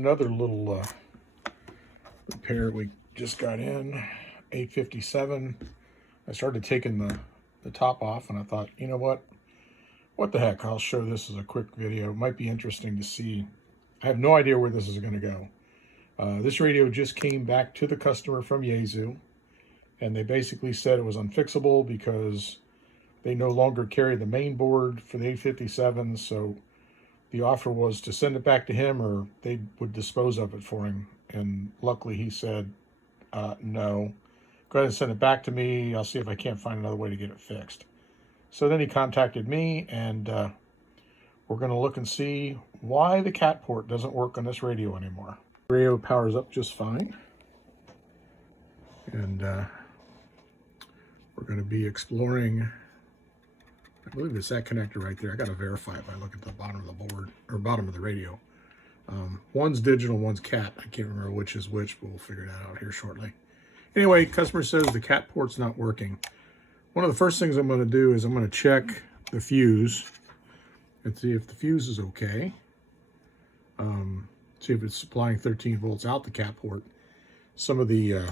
another little repair we just got in. 857. I started taking the top off, and I thought, you know what the heck, I'll show this as a quick video. It might be interesting to see. I have no idea where this is going to go. This radio just came back to the customer from Yaesu, and they basically said it was unfixable because they no longer carry the main board for the 857, so the offer was to send it back to him or they would dispose of it for him. And luckily he said, no, go ahead and send it back to me. I'll see if I can't find another way to get it fixed. So then he contacted me, and we're going to look and see why the cat port doesn't work on this radio anymore. The radio powers up just fine. And we're going to be exploring, I believe it's that connector right there. I got to verify if I look at the bottom of the board, or bottom of the radio. One's digital, one's cat. I can't remember which is which, but we'll figure that out here shortly. Anyway, customer says the cat port's not working. One of the first things I'm going to do is I'm going to check the fuse and see if the fuse is okay. See if it's supplying 13 volts out the cat port. Some of the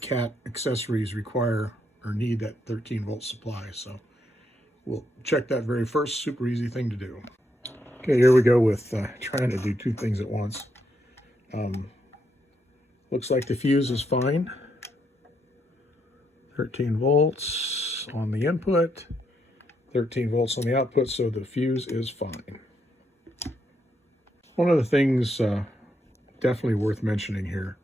cat accessories require or need that 13 volt supply, so we'll check that very first. Super easy thing to do. Okay, here we go with trying to do two things at once. Looks like the fuse is fine. 13 volts on the input, 13 volts on the output, so the fuse is fine. One of the things definitely worth mentioning here,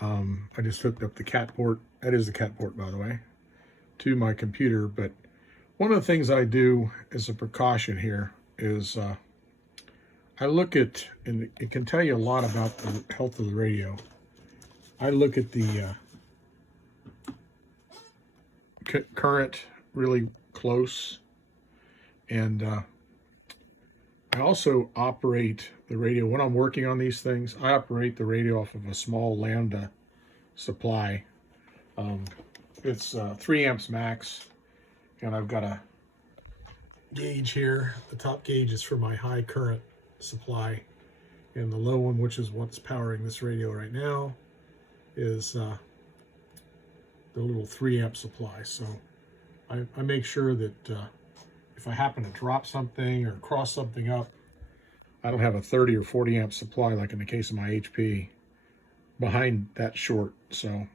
I just hooked up the cat port, that is the cat port by the way, to my computer, but one of the things I do as a precaution here is I look at, and it can tell you a lot about the health of the radio, I look at the current really close, and I also operate the radio when I'm working on these things. I operate the radio off of a small lambda supply. It's 3 amps max, and I've got a gauge here. The top gauge is for my high current supply, and the low one, which is what's powering this radio right now, is the little 3 amp supply. So I make sure that if I happen to drop something or cross something up, I don't have a 30 or 40 amp supply like in the case of my HP behind that short. So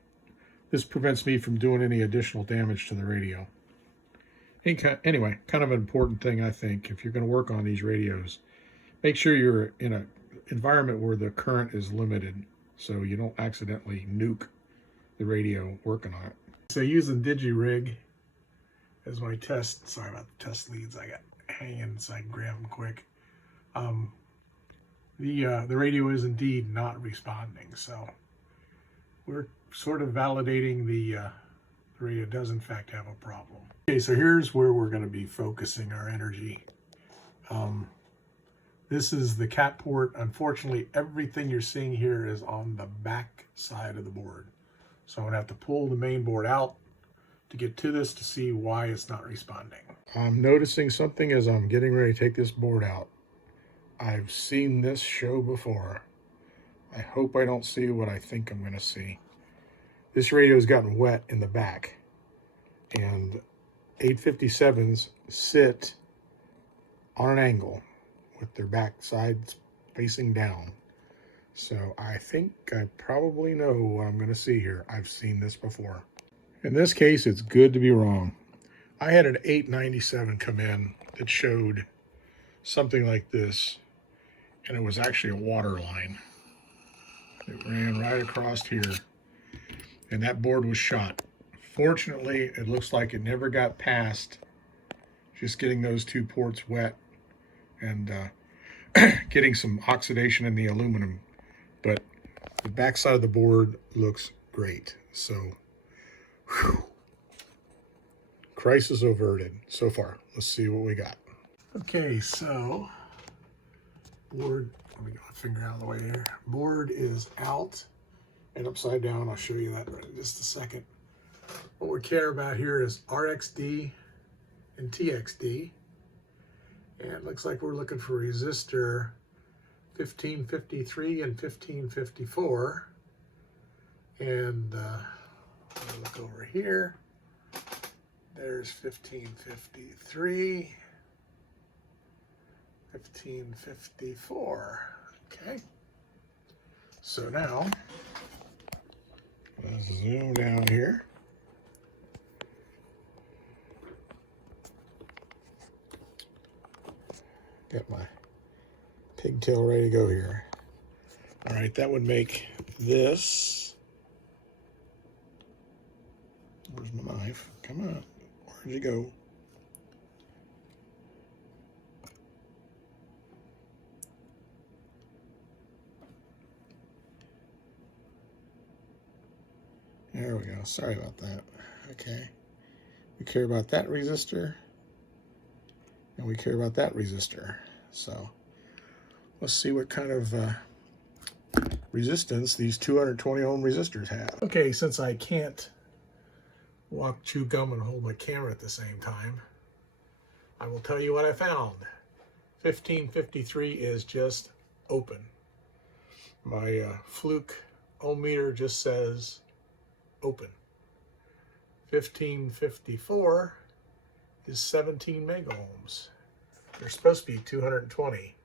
this prevents me from doing any additional damage to the radio. Anyway, kind of an important thing, I think, if you're going to work on these radios, make sure you're in an environment where the current is limited so you don't accidentally nuke the radio working on it. So using DigiRig as my test, sorry about the test leads I got hanging so I can grab them quick. The radio is indeed not responding, so we're sort of validating the radio does in fact have a problem. Okay, so here's where we're going to be focusing our energy. This is the cat port. Unfortunately, everything you're seeing here is on the back side of the board. So I'm going to have to pull the main board out to get to this to see why it's not responding. I'm noticing something as I'm getting ready to take this board out. I've seen this show before. I hope I don't see what I think I'm going to see. This radio's gotten wet in the back, and 857s sit on an angle with their back sides facing down. So I think I probably know what I'm going to see here. I've seen this before. In this case, it's good to be wrong. I had an 897 come in that showed something like this, and it was actually a water line. It ran right across here, and that board was shot. Fortunately, it looks like it never got past just getting those two ports wet and getting some oxidation in the aluminum. But the backside of the board looks great. So, whew. Crisis averted so far. Let's see what we got. Okay, so board, let me get my finger out of the way here. Board is out and upside down. I'll show you that in just a second. What we care about here is RXD and TXD. And it looks like we're looking for resistor 1553 and 1554. And look over here. There's 1553, 1554. Okay. So now, let's zoom down here. Got my pigtail ready to go here. All right, that would make this. Where's my knife? Come on. Where'd you go? There we go. Sorry about that. Okay. We care about that resistor. And we care about that resistor. So let's see what kind of resistance these 220 ohm resistors have. Okay, since I can't walk, chew gum, and hold my camera at the same time, I will tell you what I found. 1553 is just open. My fluke ohm meter just says open. 1554 is 17 mega ohms. They're supposed to be 220.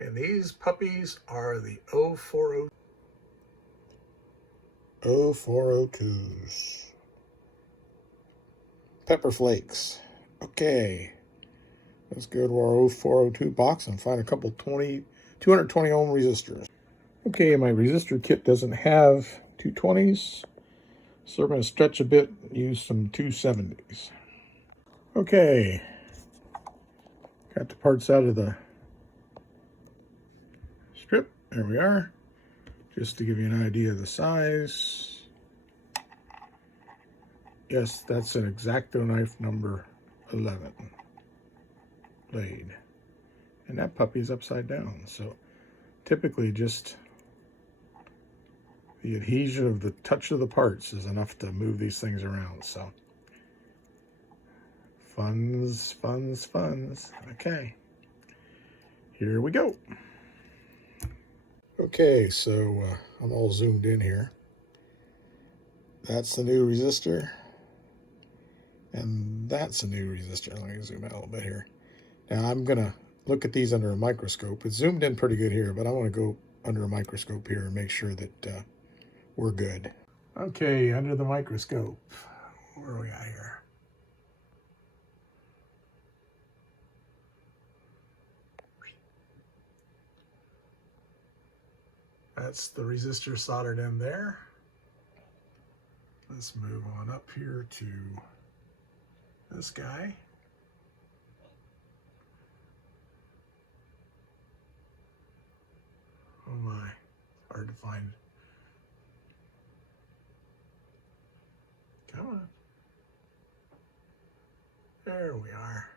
And these puppies are the 0402s. Pepper flakes. Okay. Let's go to our 0402 box and find a couple 220 ohm resistors. Okay, my resistor kit doesn't have 220s, so we're going to stretch a bit and use some 270s. Okay, got the parts out of the strip. There we are. Just to give you an idea of the size. Yes, that's an X-Acto knife number 11 blade. And that puppy's upside down. So typically just the adhesion of the touch of the parts is enough to move these things around. So funds, funds, funds. Okay, here we go. Okay, so I'm all zoomed in here. That's the new resistor. And that's a new resistor. Let me zoom out a little bit here. Now I'm going to look at these under a microscope. It's zoomed in pretty good here, but I want to go under a microscope here and make sure that we're good. Okay, under the microscope. Where are we at here? That's the resistor soldered in there. Let's move on up here to this guy. Oh my, hard to find. Come on. There we are.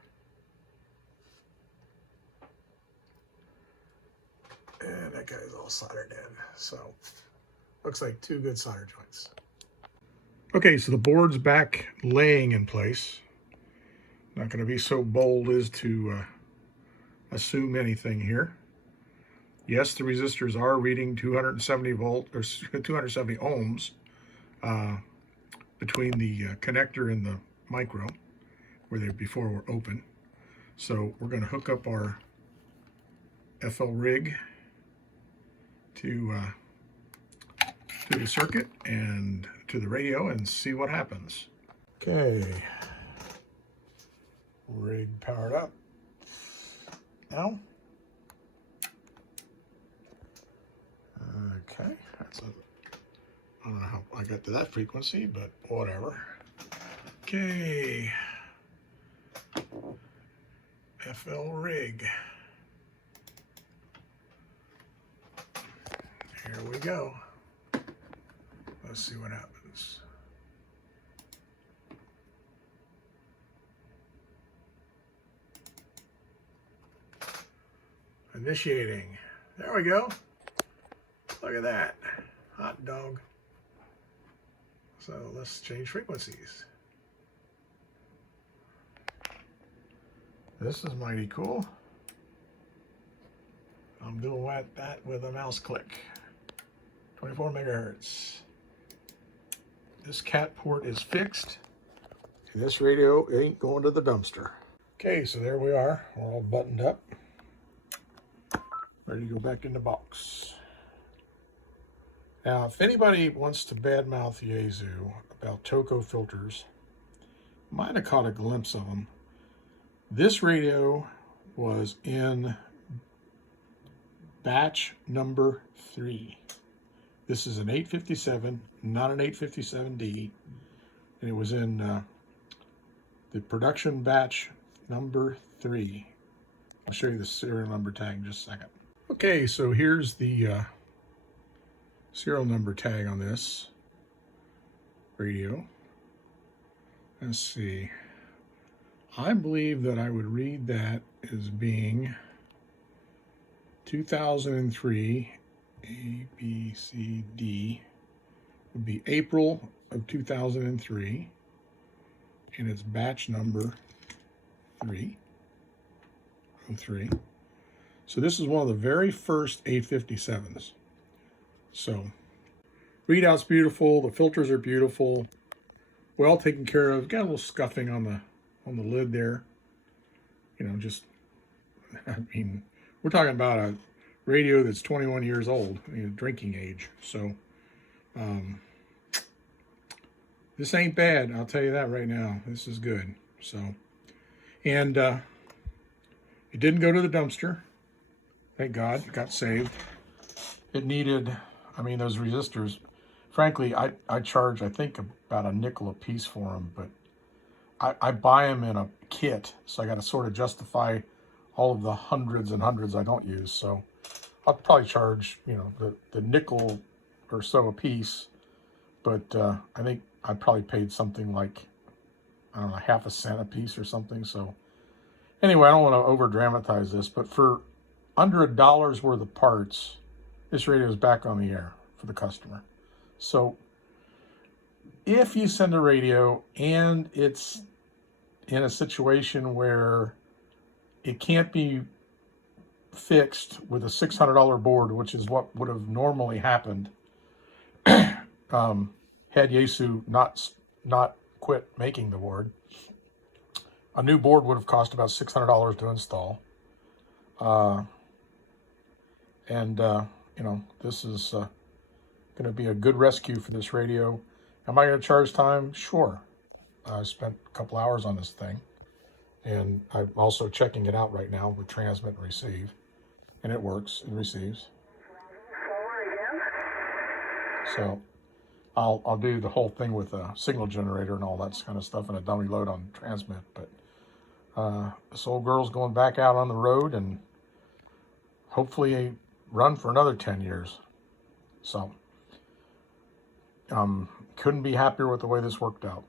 And that guy's all soldered in. So looks like two good solder joints. Okay, so the board's back laying in place. Not going to be so bold as to assume anything here. Yes, the resistors are reading 270 volt or 270 ohms between the connector and the micro, where they before were open. So we're going to hook up our FL rig to the circuit and to the radio and see what happens. Okay, rig powered up. Now, okay, I don't know how I got to that frequency, but whatever. Okay, FL rig. Here we go. Let's see what happens. Initiating. There we go. Look at that. Hot dog. So let's change frequencies. This is mighty cool. I'm doing that with a mouse click. 24 megahertz. This cat port is fixed. And this radio ain't going to the dumpster. Okay, so there we are. We're all buttoned up. Ready to go back in the box. Now, if anybody wants to badmouth Yaesu about Toco filters, might have caught a glimpse of them. This radio was in batch number 3. This is an 857, not an 857D, and it was in the production batch number 3. I'll show you the serial number tag in just a second. Okay, so here's the serial number tag on this radio. Let's see. I believe that I would read that as being 2003 A, B, C, D would be April of 2003, and it's batch number 3. So this is one of the very first 857s. So readout's beautiful, the filters are beautiful, well taken care of. Got a little scuffing on the lid there. You know, just, I mean, we're talking about a radio that's 21 years old, you know, drinking age. So this ain't bad, I'll tell you that right now. This is good. So, and it didn't go to the dumpster. Thank God, it got saved. It needed, I mean, those resistors, frankly, I charge, I think, about a nickel a piece for them, but I buy them in a kit, so I got to sort of justify all of the hundreds and hundreds I don't use. So I'll probably charge, you know, the nickel or so a piece, but I think I probably paid something like, I don't know, half a cent a piece or something. So anyway, I don't want to over dramatize this, but for under $1 worth of parts, this radio is back on the air for the customer. So if you send a radio and it's in a situation where it can't be fixed with a $600 board, which is what would have normally happened had Yaesu not quit making the board, a new board would have cost about $600 to install. You know, this is going to be a good rescue for this radio. Am I going to charge time? Sure. I spent a couple hours on this thing, and I'm also checking it out right now with transmit and receive, and it works and receives. So I'll do the whole thing with a signal generator and all that kind of stuff and a dummy load on transmit. But this old girl's going back out on the road and hopefully run for another 10 years. So couldn't be happier with the way this worked out.